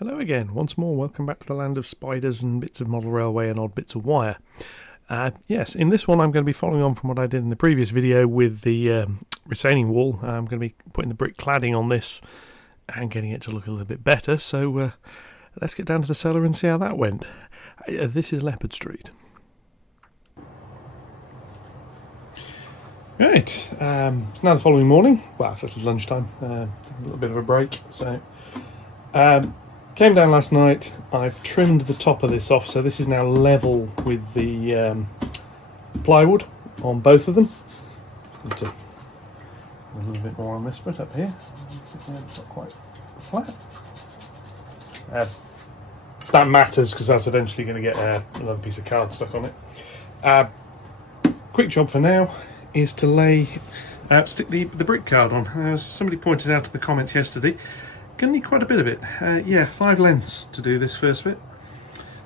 Hello again, once more, welcome back to the land of spiders and bits of model railway and odd bits of wire. Yes, in this one I'm going to be following on from what I did in the previous video with the retaining wall. I'm going to be putting the brick cladding on this and getting it to look a little bit better, so let's get down to the cellar and see how that went. This is Leopard Street. Right, it's now the following morning. Well, it's lunchtime, a little bit of a break, so came down last night. I've trimmed the top of this off, so this is now level with the plywood on both of them. Need to a little bit more on this bit up here. It's not quite flat. That matters because that's eventually going to get another piece of card stuck on it. Quick job for now is to stick the brick card on. As somebody pointed out in the comments yesterday, going to need quite a bit of it. Yeah, 5 lengths to do this first bit.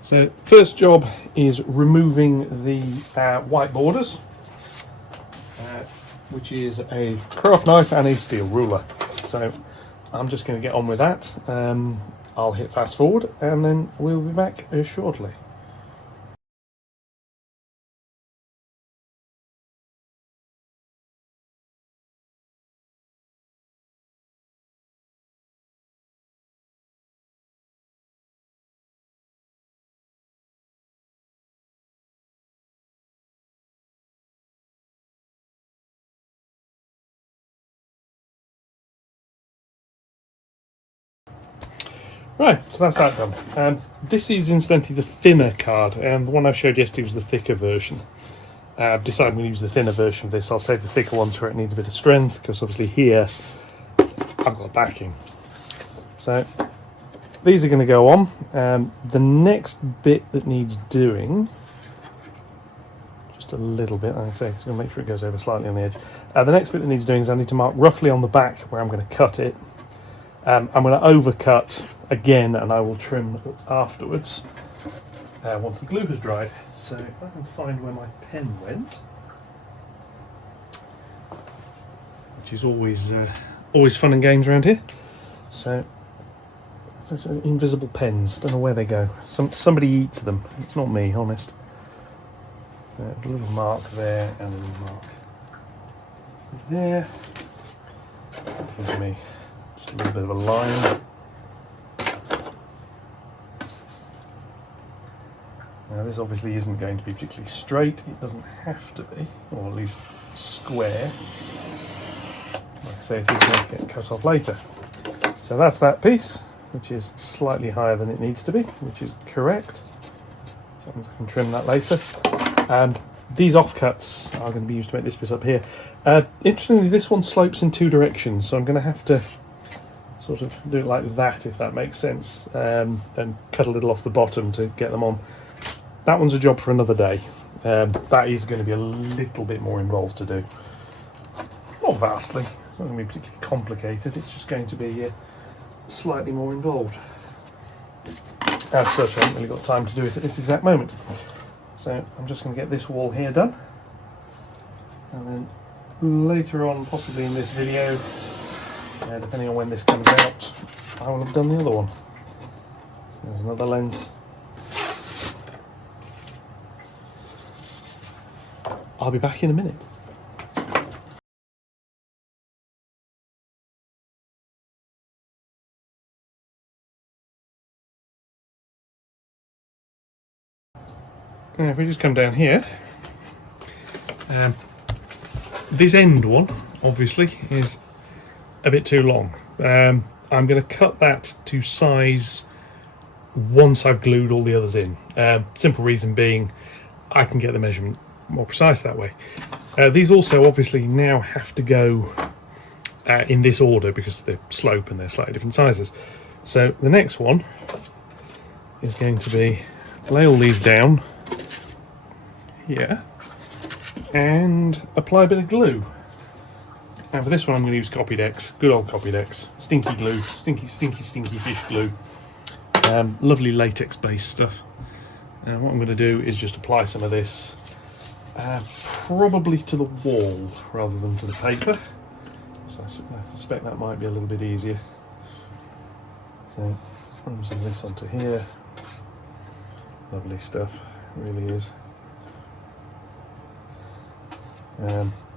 So first job is removing the white borders, which is a craft knife and a steel ruler. So I'm just going to get on with that. I'll hit fast forward and then we'll be back shortly. Right, so that's that done. This is incidentally the thinner card, and the one I showed yesterday was the thicker version. I've decided I'm going to use the thinner version of this. I'll save the thicker ones where it needs a bit of strength, because obviously here I've got backing. So these are going to go on. The next bit that needs doing, just a little bit, like I say, it's going to make sure it goes over slightly on the edge. The next bit that needs doing is I need to mark roughly on the back where I'm going to cut it. I'm going to overcut again, and I will trim afterwards once the glue has dried. So if I can find where my pen went, which is always fun and games around here. So invisible pens, don't know where they go. Somebody eats them. It's not me, honest. So a little mark there and a little mark there. Gives me just a little bit of a line. Now this obviously isn't going to be particularly straight, it doesn't have to be, or at least square. Like I say, it is going to get cut off later. So that's that piece, which is slightly higher than it needs to be, which is correct. So I can trim that later. And these offcuts are going to be used to make this bit up here. Interestingly, this one slopes in 2 directions, so I'm going to have to sort of do it like that, if that makes sense, and cut a little off the bottom to get them on. That one's a job for another day. That is going to be a little bit more involved to do. Not vastly, it's not going to be particularly complicated, it's just going to be slightly more involved. As such, I haven't really got time to do it at this exact moment. So I'm just going to get this wall here done. And then later on, possibly in this video, depending on when this comes out, I will have done the other one. So there's another length. I'll be back in a minute. Now if we just come down here, this end one obviously is a bit too long. I'm going to cut that to size once I've glued all the others in. Simple reason being I can get the measurement more precise that way. These also obviously now have to go in this order because of the slope and they're slightly different sizes. So the next one is going to be lay all these down here and apply a bit of glue. And for this one I'm going to use Copydex, good old Copydex, stinky glue, stinky fish glue, lovely latex based stuff. And what I'm going to do is just apply some of this probably to the wall rather than to the paper, so I suspect that might be a little bit easier. So Run some of this onto here. Lovely stuff, it really is.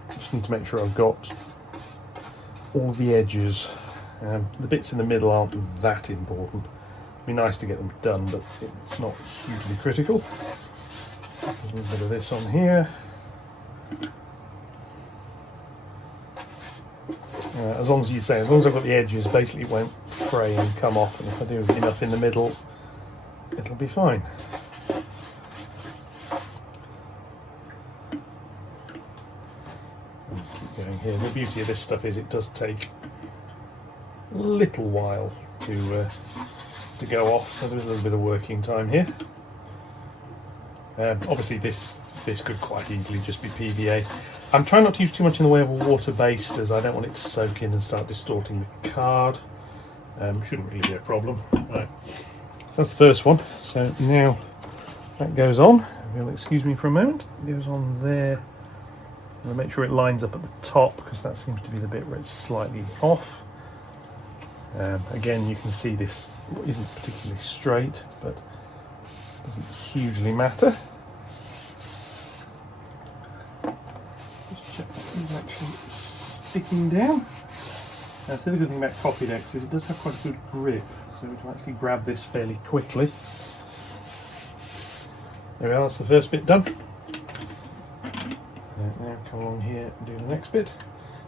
Just need to make sure I've got all the edges. The bits in the middle aren't that important. It'd be nice to get them done, but it's not hugely critical. A little bit of this on here. As long as I've got the edges, basically it won't fray and come off, and if I do enough in the middle, it'll be fine. Keep going here. The beauty of this stuff is it does take a little while to go off, so there's a little bit of working time here. Obviously this could quite easily just be PVA. I'm trying not to use too much in the way of water-based, as I don't want it to soak in and start distorting the card. Shouldn't really be a problem. Right. So that's the first one. So now that goes on. You'll excuse me for a moment. It goes on there. I'm going to make sure it lines up at the top, because that seems to be the bit where it's slightly off. Again, you can see this isn't particularly straight, but it doesn't hugely matter. Just check that he's actually sticking down. That's the other good thing about copy decks is it does have quite a good grip, so we can actually grab this fairly quickly. There we are, that's the first bit done. Now come along here and do the next bit.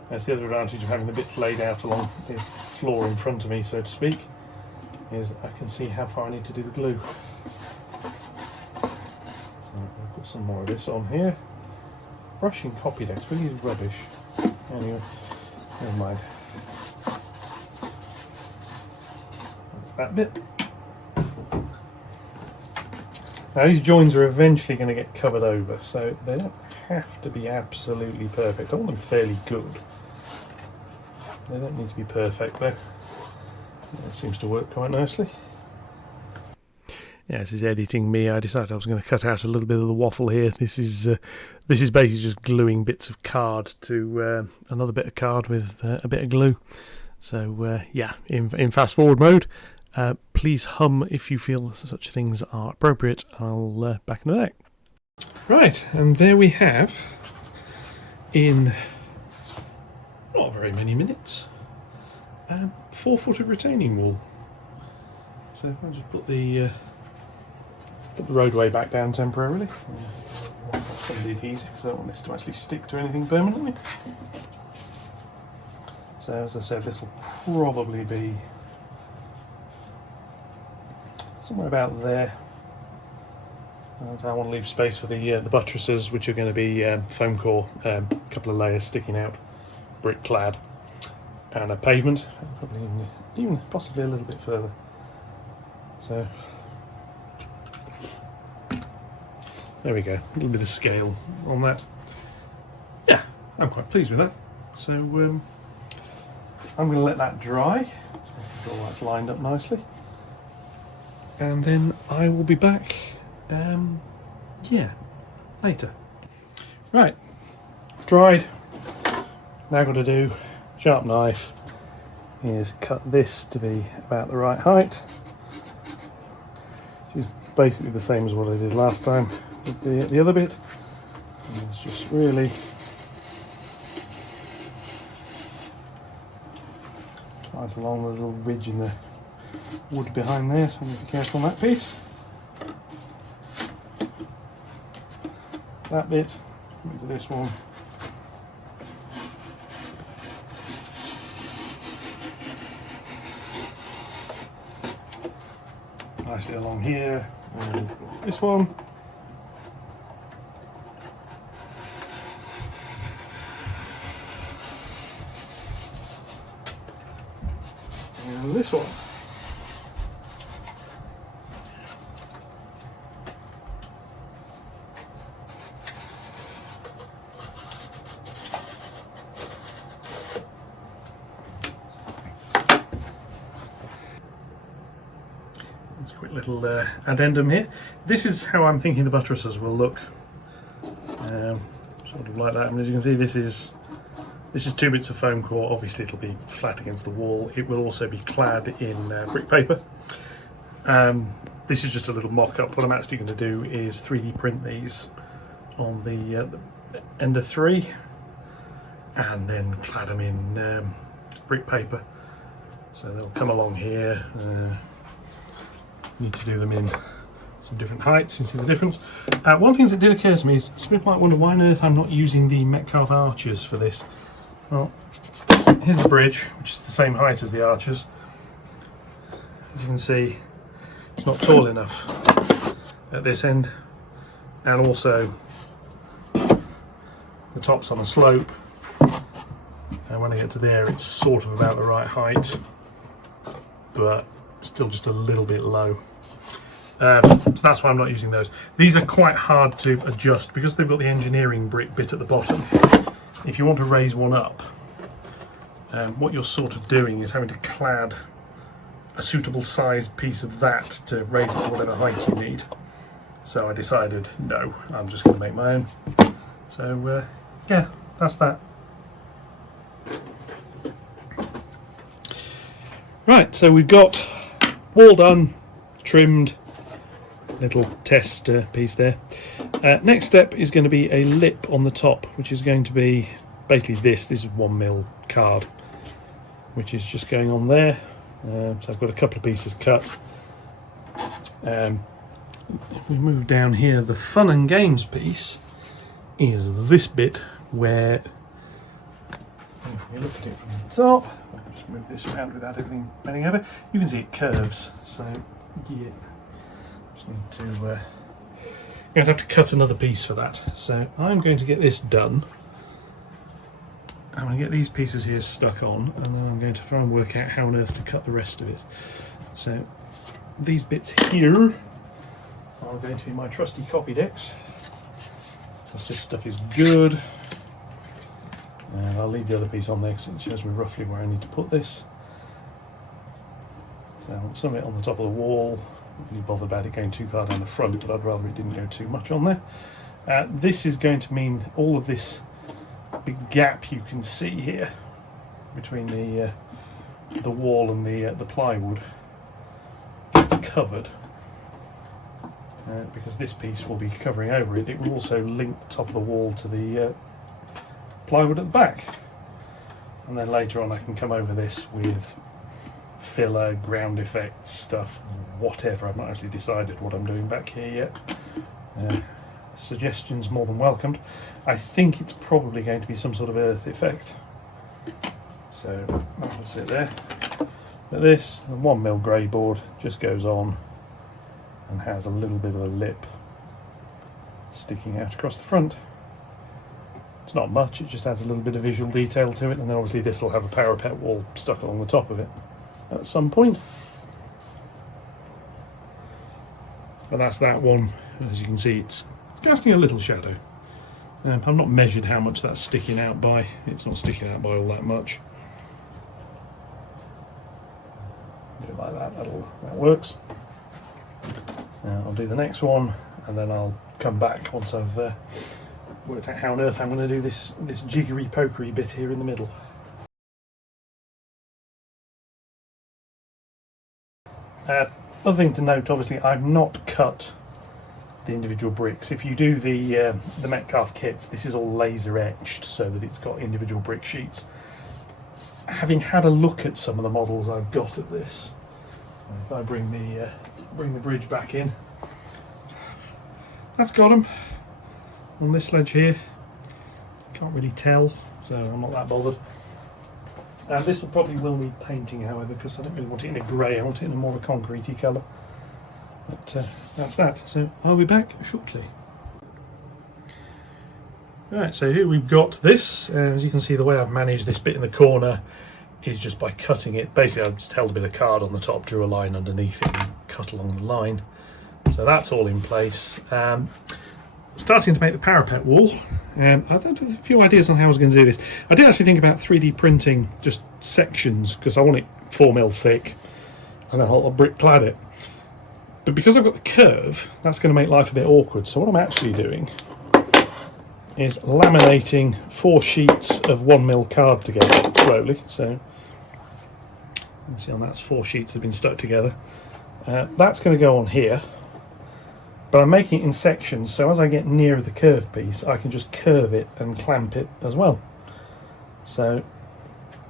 That's the other advantage of having the bits laid out along the floor in front of me, so to speak, is I can see how far I need to do the glue. So I'll put some more of this on here. Brushing copy decks really is rubbish. Anyway, never mind. That's that bit. Now these joins are eventually going to get covered over, so they don't have to be absolutely perfect. I want them fairly good. They don't need to be perfect though. It seems to work quite nicely. Yeah, this is editing me. I decided I was going to cut out a little bit of the waffle here. This is basically just gluing bits of card to another bit of card with a bit of glue. So yeah, in fast forward mode. Please hum if you feel such things are appropriate. I'll back in a minute. Right, and there we have, in not very many minutes, 4 foot of retaining wall. So if I just put the roadway back down temporarily, some of the adhesive because I don't want this to actually stick to anything permanently. So as I said, this will probably be somewhere about there. I want to leave space for the buttresses, which are going to be foam core, a couple of layers sticking out, brick clad, and a pavement, probably even possibly a little bit further. So there we go, a little bit of scale on that. Yeah, I'm quite pleased with that. So I'm going to let that dry, just make sure that's lined up nicely, and then I will be back. Yeah, later. Right, dried. Now got to do, sharp knife, is cut this to be about the right height, which is basically the same as what I did last time with the other bit. And it's just really nice along the little ridge in the wood behind there, so I need to be careful on that piece. That bit, into this one. Nicely along here, and this one. And this one. Quick little addendum here. This is how I'm thinking the buttresses will look. Sort of like that. I mean, as you can see, this is 2 bits of foam core. Obviously, it'll be flat against the wall. It will also be clad in brick paper. This is just a little mock-up. What I'm actually going to do is 3D print these on the Ender 3 and then clad them in brick paper. So they'll come along here. Need to do them in some different heights. You can see the difference. One thing that did occur to me is some people might wonder why on earth I'm not using the Metcalfe arches for this. Well, here's the bridge, which is the same height as the arches. As you can see, it's not tall enough at this end, and also the top's on a slope, and when I get to there it's sort of about the right height, but still just a little bit low. So that's why I'm not using those. These are quite hard to adjust because they've got the engineering brick bit at the bottom. If you want to raise one up, what you're sort of doing is having to clad a suitable sized piece of that to raise it to whatever height you need. So I decided, no, I'm just going to make my own. So yeah, that's that. Right, so we've got wall done, trimmed, little test piece there. Next step is going to be a lip on the top, which is going to be basically this is 1mm card, which is just going on there. So I've got a couple of pieces cut. If we move down here, the fun and games piece is this bit where, if we look at it from the top, I'll just move this around without everything bending over, you can see it curves. So yeah, just need to, you're going to have to cut another piece for that. So I'm going to get this done. I'm going to get these pieces here stuck on, and then I'm going to try and work out how on earth to cut the rest of it. So these bits here are going to be my trusty copy decks, because this stuff is good. And I'll leave the other piece on there because it shows me roughly where I need to put this. So I want some of it on the top of the wall. I'm not really bothered about it going too far down the front, but I'd rather it didn't go too much on there. This is going to mean all of this big gap you can see here between the wall and the plywood gets covered, because this piece will be covering over it. It will also link the top of the wall to the plywood at the back, and then later on I can come over this with filler, ground effects stuff, whatever. I've not actually decided what I'm doing back here yet. Suggestions more than welcomed. I think it's probably going to be some sort of earth effect, so that'll sit there. But this, the 1mm grey board, just goes on and has a little bit of a lip sticking out across the front. It's not much, it just adds a little bit of visual detail to it, and then obviously this will have a parapet wall stuck along the top of it at some point. But that's that one. As you can see, it's casting a little shadow. I've not measured how much that's sticking out by. It's not sticking out by all that much. Do it like that, that works. I'll do the next one, and then I'll come back once I've worked out how on earth I'm going to do this jiggery pokery bit here in the middle. Other thing to note, obviously I've not cut the individual bricks. If you do the Metcalfe kits, this is all laser etched so that it's got individual brick sheets. Having had a look at some of the models I've got of this, if I bring the bridge back in, that's got them on this sledge here. Can't really tell, so I'm not that bothered. This will need painting, however, because I don't really want it in a grey. I want it in a more of a concretey colour. But that's that. So I'll be back shortly. Right, so here we've got this. As you can see, the way I've managed this bit in the corner is just by cutting it. Basically, I've just held a bit of card on the top, drew a line underneath it, and cut along the line. So that's all in place. Starting to make the parapet wall. I had a few ideas on how I was going to do this. I did actually think about 3D printing just sections, because I want it 4mm thick, and I'll brick clad it. But because I've got the curve, that's going to make life a bit awkward. So what I'm actually doing is laminating 4 sheets of 1mm card together slowly. So you can see on that's 4 sheets that have been stuck together. That's going to go on here, but I'm making it in sections, so as I get nearer the curved piece I can just curve it and clamp it as well. So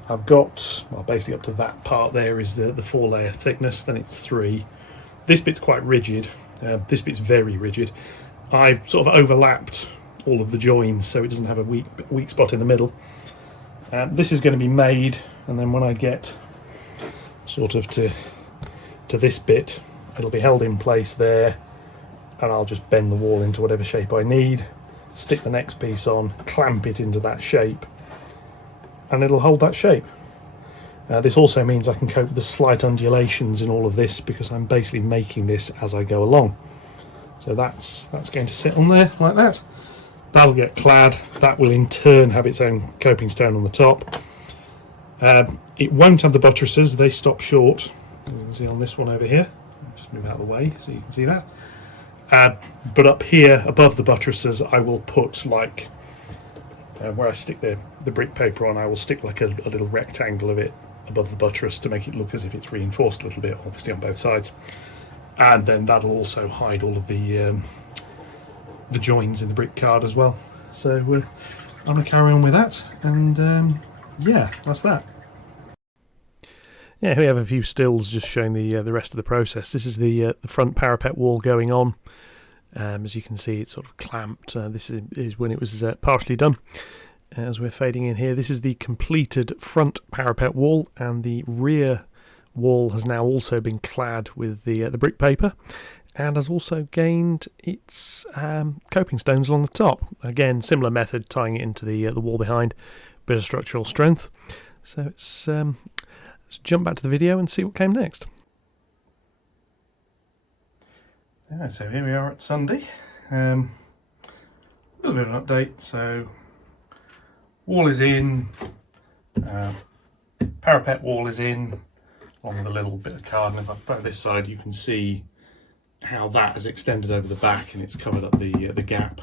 I've got, well, basically up to that part there is the 4-layer thickness, then it's 3. This bit's quite rigid, this bit's very rigid. I've sort of overlapped all of the joins so it doesn't have a weak spot in the middle. This is going to be made, and then when I get sort of to this bit, it'll be held in place there, and I'll just bend the wall into whatever shape I need, stick the next piece on, clamp it into that shape, and it'll hold that shape. This also means I can cope with the slight undulations in all of this because I'm basically making this as I go along. So that's going to sit on there like that. That'll get clad. That will in turn have its own coping stone on the top. It won't have the buttresses, they stop short, as you can see on this one over here. I'll just move out of the way so you can see that. But up here above the buttresses I will put, like where I stick the brick paper on, I will stick like a little rectangle of it above the buttress to make it look as if it's reinforced a little bit, obviously on both sides. And then that'll also hide all of the joins in the brick card as well. So I'm going to carry on with that, and yeah, that's that. Yeah, here we have a few stills just showing the rest of the process. This is the front parapet wall going on. As you can see, it's sort of clamped. This is when it was partially done. As we're fading in here, this is the completed front parapet wall, and the rear wall has now also been clad with the brick paper, and has also gained its coping stones along the top. Again, similar method, tying it into the wall behind, bit of structural strength. So let's jump back to the video and see what came next. Yeah, so here we are at Sunday. A little bit of an update. So wall is in, parapet wall is in, along with a little bit of card. And if I put this side, you can see how that has extended over the back, and it's covered up the gap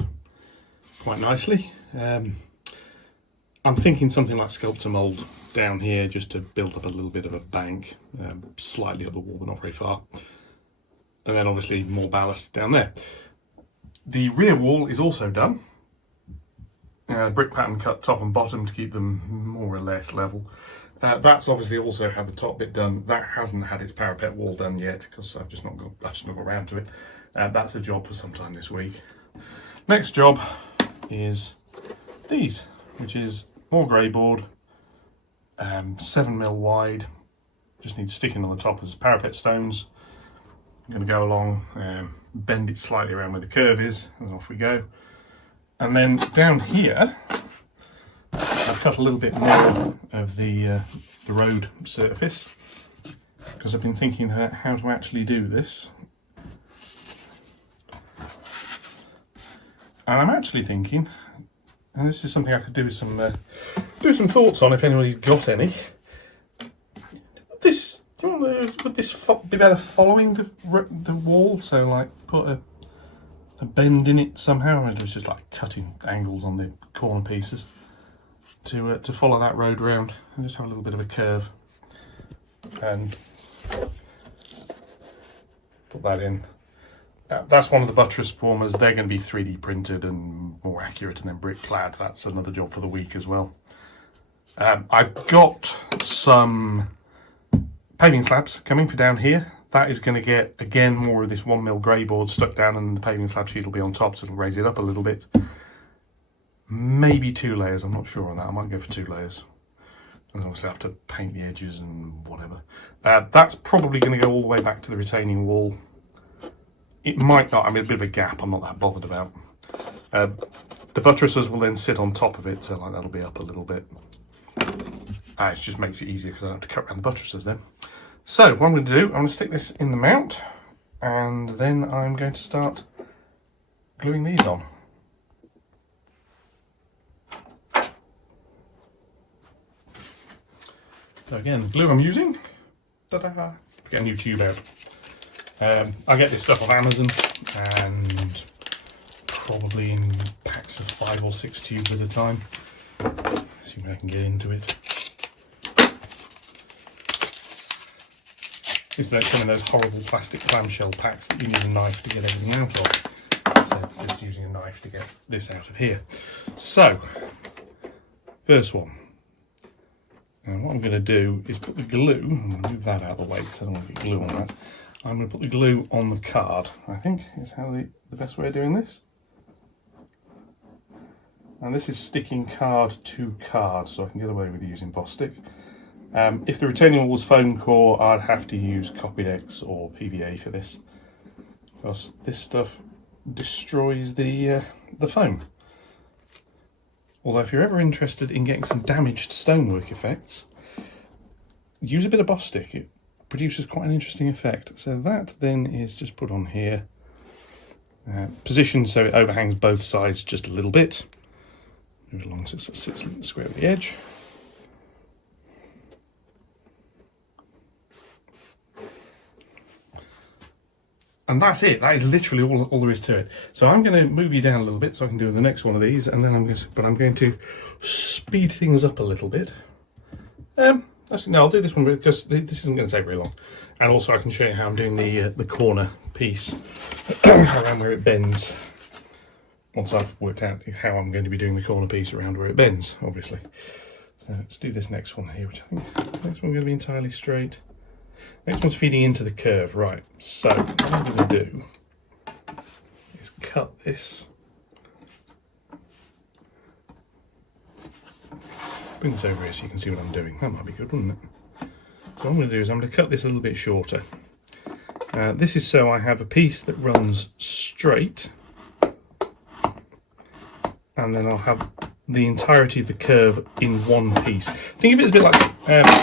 quite nicely. I'm thinking something like sculptor mould down here, just to build up a little bit of a bank, slightly up the wall, but not very far. And then obviously more ballast down there. The rear wall is also done. Brick pattern cut top and bottom to keep them more or less level. That's obviously also had the top bit done. That hasn't had its parapet wall done yet because I've just not got around to it. That's a job for sometime this week. Next job is these, which is more grey board, 7mm wide. Just need sticking on the top as parapet stones. I'm going to go along, bend it slightly around where the curve is, and off we go. And then down here, I've cut a little bit more of the road surface because I've been thinking how to actually do this. And I'm actually thinking, and this is something I could do some thoughts on if anybody's got any. Would this be better following the wall? So like put a bend in it somehow, and it's just like cutting angles on the corner pieces to follow that road round and just have a little bit of a curve and put that in. That's one of the buttress formers. They're going to be 3D printed and more accurate, and then brick clad. That's another job for the week as well. I've got some paving slabs coming for down here. That is going to get, again, more of this 1mm grey board stuck down, and the paving slab sheet will be on top, so it'll raise it up a little bit. Maybe 2 layers, I'm not sure on that. I might go for 2 layers. And obviously I have to paint the edges and whatever. That's probably going to go all the way back to the retaining wall. It might not, I mean, a bit of a gap I'm not that bothered about. The buttresses will then sit on top of it, so like that'll be up a little bit. It just makes it easier because I don't have to cut around the buttresses then. So what I'm going to do, I'm going to stick this in the mount, and then I'm going to start gluing these on. So again, the glue I'm using, ta-da, get a new tube out. I get this stuff off Amazon, and probably in packs of 5 or 6 tubes at a time. See if I can get into it. is they come in those horrible plastic clamshell packs that you need a knife to get everything out of. So just using a knife to get this out of here. So, first one. Now what I'm going to do is put the glue, I'm going to move that out of the way because I don't want to get glue on that. I'm going to put the glue on the card, I think is how the best way of doing this. And this is sticking card to card, so I can get away with using Bostik. If the retaining wall was foam core, I'd have to use Copydex or PVA for this, because this stuff destroys the foam. Although if you're ever interested in getting some damaged stonework effects, use a bit of Bostik. It produces quite an interesting effect. So that then is just put on here, positioned so it overhangs both sides just a little bit. Move it along so it sits square with the edge. And that's it. That is literally all there is to it. So I'm going to move you down a little bit so I can do the next one of these, and then I'm going to speed things up a little bit. Actually, no, I'll do this one because this isn't going to take very long. And also I can show you how I'm doing the corner piece around where it bends. Once I've worked out how I'm going to be doing the corner piece around where it bends, obviously. So let's do this next one here, which I think the next one's going to be entirely straight. Next one's feeding into the curve, right. So what I'm going to do is cut this. Bring this over here so you can see what I'm doing. That might be good, wouldn't it? So what I'm going to do is I'm going to cut this a little bit shorter. This is so I have a piece that runs straight, and then I'll have the entirety of the curve in one piece. Think of it as a bit like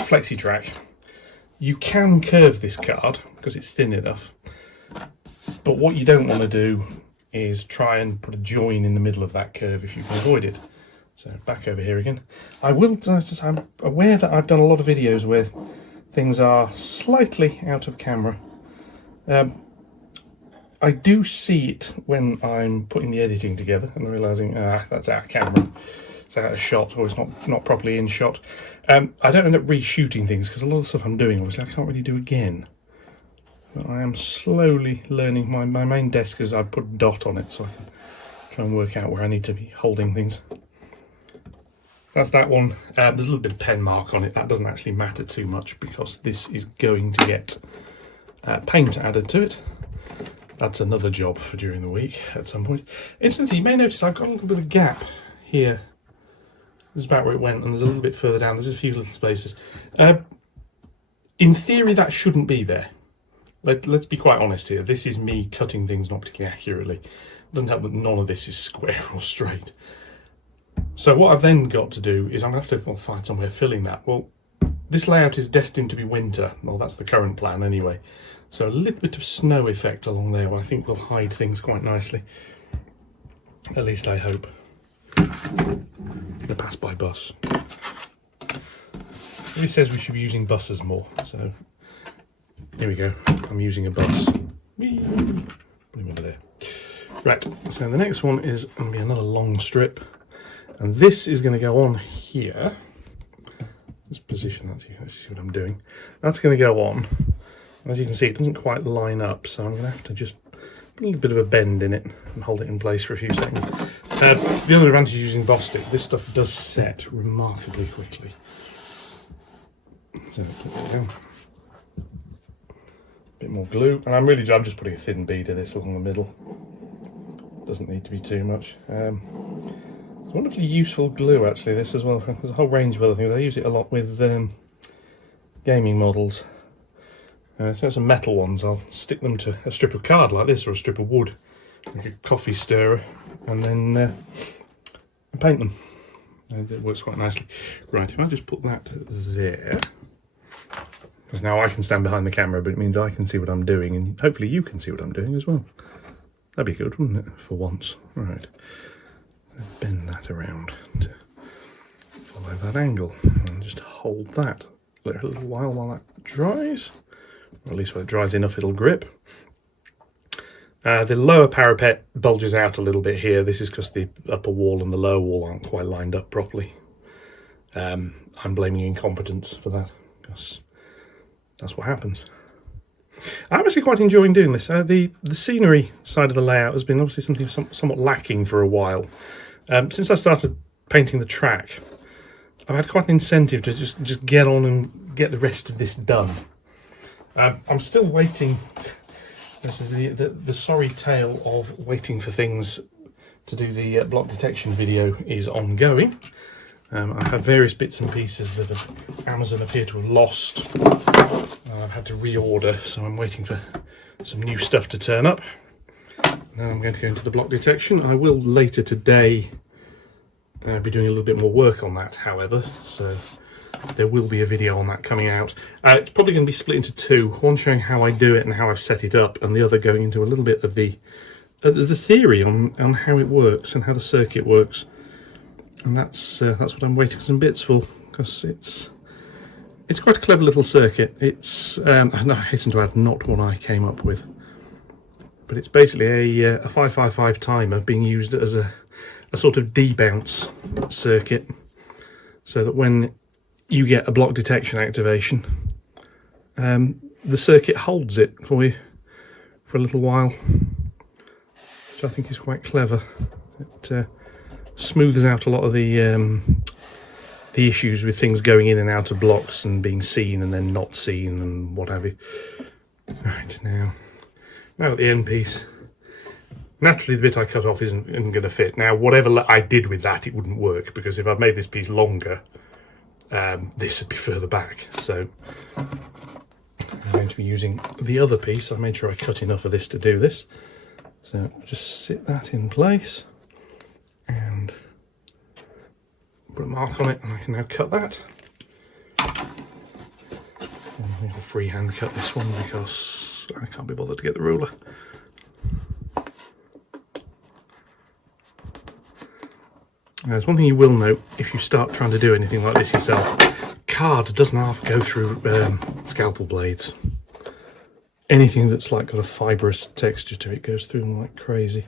flexi-track. You can curve this card because it's thin enough, but what you don't want to do is try and put a join in the middle of that curve if you can avoid it. So back over here again. I'm aware that I've done a lot of videos where things are slightly out of camera. I do see it when I'm putting the editing together and realising that's out of camera. It's out of shot, or it's not properly in shot. I don't end up reshooting things because a lot of the stuff I'm doing, obviously, I can't really do again. But I am slowly learning. My main desk is I've put a dot on it so I can try and work out where I need to be holding things. That's that one. There's a little bit of pen mark on it. That doesn't actually matter too much because this is going to get paint added to it. That's another job for during the week at some point. Incidentally, you may notice I've got a little bit of gap here. This is about where it went, and there's a little bit further down. There's a few little spaces. In theory, that shouldn't be there. Let's be quite honest here. This is me cutting things not particularly accurately. It doesn't help that none of this is square or straight. So what I've then got to do is I'm going to have to find somewhere filling that. Well, this layout is destined to be winter. Well, that's the current plan anyway. So a little bit of snow effect along there, I think will hide things quite nicely. At least I hope. The pass by bus. It says we should be using buses more, so here we go. I'm using a bus. Put him over there. Right, so the next one is going to be another long strip, and this is going to go on here. Just position that so you can see what I'm doing. That's going to go on. As you can see, it doesn't quite line up, so I'm going to have to just put a little bit of a bend in it and hold it in place for a few seconds. The other advantage of using Bostik, this stuff does set remarkably quickly. So there we go. A bit more glue, and I'm just putting a thin bead of this along the middle. Doesn't need to be too much. It's wonderfully useful glue, actually, this as well. There's a whole range of other things. I use it a lot with gaming models. So some metal ones, I'll stick them to a strip of card like this, or a strip of wood, like a coffee stirrer, and then paint them. And it works quite nicely. Right, if I just put that there, because now I can stand behind the camera, but it means I can see what I'm doing, and hopefully you can see what I'm doing as well. That'd be good, wouldn't it, for once? Right, bend that around to follow that angle, and just hold that a little while that dries. Or at least when it dries enough, it'll grip. The lower parapet bulges out a little bit here. This is because the upper wall and the lower wall aren't quite lined up properly. I'm blaming incompetence for that, because that's what happens. I'm actually quite enjoying doing this. The scenery side of the layout has been obviously something somewhat lacking for a while. Since I started painting the track, I've had quite an incentive to just get on and get the rest of this done. I'm still waiting. This is the sorry tale of waiting for things to do the block detection video is ongoing. I've had various bits and pieces that Amazon appear to have lost. I've had to reorder, so I'm waiting for some new stuff to turn up. Now I'm going to go into the block detection. I will later today be doing a little bit more work on that, however, so there will be a video on that coming out. It's probably going to be split into two, one showing how I do it and how I've set it up, and the other going into a little bit of the theory on how it works and how the circuit works. And that's what I'm waiting for some bits for, because it's quite a clever little circuit. It's and I hasten to add, not one I came up with, but it's basically a 555 timer being used as a sort of debounce circuit, so that when you get a block detection activation, the circuit holds it for you for a little while, which I think is quite clever. It smooths out a lot of the issues with things going in and out of blocks and being seen and then not seen and what have you. Right, now at the end piece. Naturally, the bit I cut off isn't going to fit. Now, whatever I did with that, it wouldn't work, because if I'd made this piece longer, this would be further back. So I'm going to be using the other piece. I made sure I cut enough of this to do this. So just sit that in place and put a mark on it, and I can now cut that. And I'll freehand cut this one because I can't be bothered to get the ruler. Now, there's one thing you will note if you start trying to do anything like this yourself. Card doesn't half go through scalpel blades. Anything that's like got a fibrous texture to it goes through them like crazy.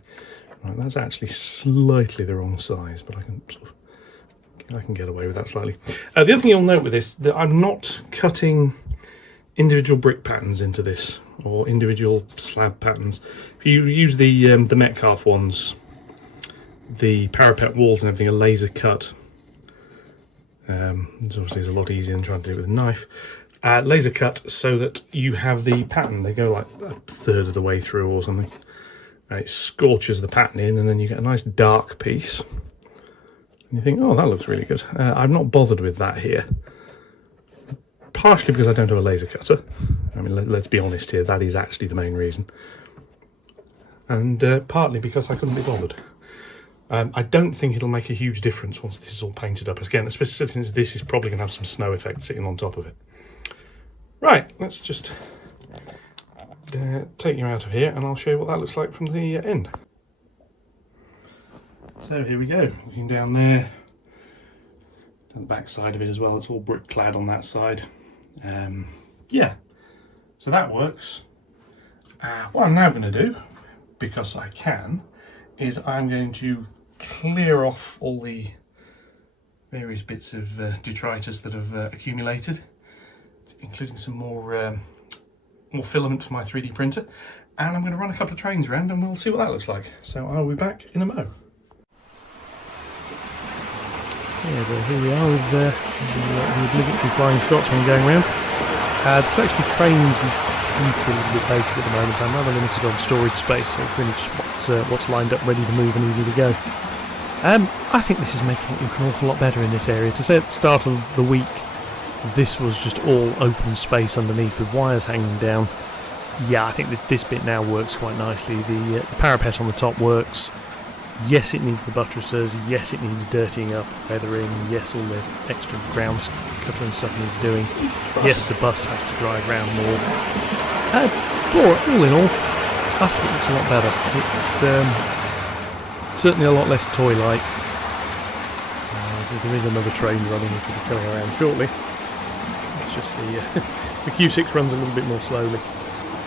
Right, that's actually slightly the wrong size, but I can get away with that slightly. The other thing you'll note with this, that I'm not cutting individual brick patterns into this, or individual slab patterns. If you use the Metcalfe ones, the parapet walls and everything are laser cut. It's obviously a lot easier than trying to do it with a knife. Laser cut so that you have the pattern. They go like a third of the way through or something. And it scorches the pattern in, and then you get a nice dark piece. And you think, oh, that looks really good. I'm not bothered with that here. Partially because I don't have a laser cutter. I mean, let's be honest here, that is actually the main reason. And partly because I couldn't be bothered. I don't think it'll make a huge difference once this is all painted up. Again, especially since this is probably going to have some snow effect sitting on top of it. Right, let's just take you out of here and I'll show you what that looks like from the end. So here we go, looking down there, down the back side of it as well. It's all brick clad on that side. Yeah, so that works. What I'm now going to do, because I can, is I'm going to clear off all the various bits of detritus that have accumulated, including some more filament for my 3D printer, and I'm going to run a couple of trains around and we'll see what that looks like. So I'll be back in a mo. Yeah, but here we are with the obligatory Flying Scotsman going around. The selection of trains tends to be a little bit basic at the moment. I'm rather limited on storage space, so it's really just what's lined up, ready to move and easy to go. I think this is making it look an awful lot better in this area. To say at the start of the week this was just all open space underneath with wires hanging down, yeah, I think that this bit now works quite nicely. The parapet on the top works. Yes, it needs the buttresses. Yes, it needs dirtying up, feathering. Yes, all the extra ground cutter and stuff needs doing. Yes, the bus has to drive round more. All in all, I think it looks a lot better. It's certainly a lot less toy-like. There is another train running which will be coming around shortly. It's just the Q6 runs a little bit more slowly,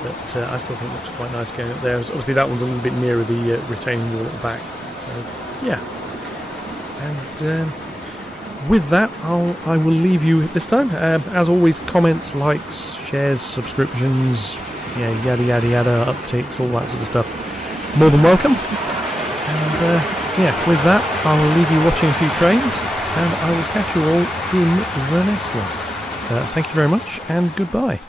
but I still think it looks quite nice going up there. Obviously that one's a little bit nearer the retaining wall at the back. So yeah, and with that I will leave you this time. As always, comments, likes, shares, subscriptions, yeah, yada yada yada, upticks, all that sort of stuff, more than welcome. And yeah, with that, I will leave you watching a few trains, and I will catch you all in the next one. Thank you very much, and goodbye.